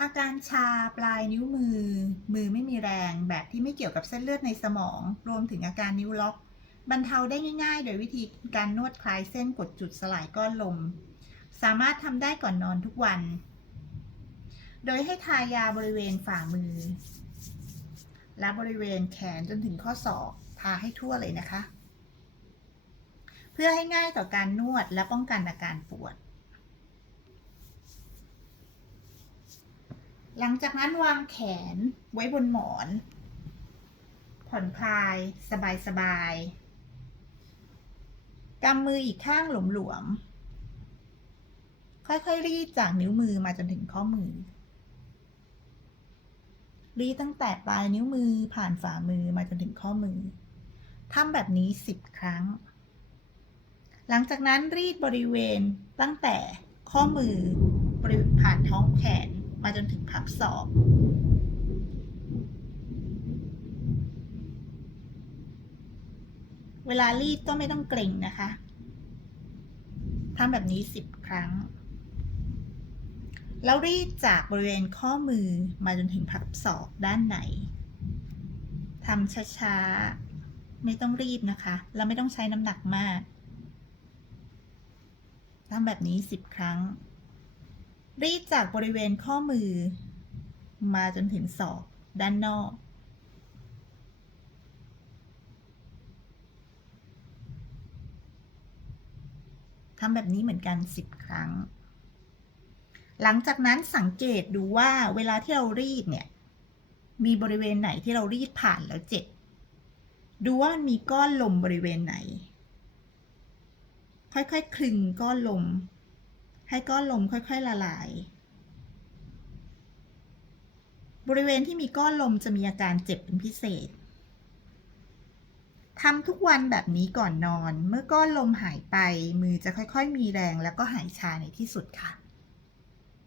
อาการชาปลายนิ้วมือ มือไม่มีแรงแบบที่ไม่เกี่ยวกับเส้นเลือดในสมอง รวมถึงอาการนิ้วล็อก บรรเทาได้ง่ายๆ โดยวิธีการนวดคลายเส้นกดจุดสลายก้อนลม สามารถทำได้ก่อนนอนทุกวัน โดยให้ทายาบริเวณฝ่ามือ และบริเวณแขนจนถึงข้อศอกทาให้ทั่วเลยนะคะ เพื่อให้ง่ายต่อการนวดและป้องกันอาการปวด หลังจากนั้นวางแขนไว้บนหมอน ผ่อนคลาย สบายๆกำมืออีกข้างหลวมๆ ค่อยๆ รีดจากนิ้วมือมาจนถึงข้อมือ รีดตั้งแต่ปลายนิ้วมือผ่านฝ่ามือมาจนถึงข้อมือทำแบบนี้ 10 ครั้ง หลังจากนั้นรีดบริเวณตั้งแต่ข้อมือ จนถึงพับศอกเวลารีดก็ไม่ต้องเกร็งนะคะทำแบบนี้10ครั้ง แล้วรีดจากบริเวณข้อมือมาจนถึงพับศอกด้านในทำช้าๆ ไม่ต้องรีบนะคะ แล้วไม่ต้องใช้น้ำหนักมากทำแบบนี้10ครั้ง รีดจากบริเวณข้อมือ มาจนถึงศอกด้านนอก ทำแบบนี้เหมือนกัน 10 ครั้ง หลังจากนั้นสังเกตดูว่าเวลาที่เรารีดเนี่ย มีบริเวณไหนที่เรารีดผ่านแล้วเจ็บ ดูว่ามันมีก้อนลมบริเวณไหน ค่อยๆคคลึงก้อนลม ให้ก้อนลมค่อยๆละลาย บริเวณที่มีก้อนลมจะมีอาการเจ็บเป็นพิเศษทำทุกวันแบบนี้ก่อนนอน เมื่อก้อนลมหายไป มือจะค่อยๆ มีแรงแล้วก็หายชาในที่สุดค่ะ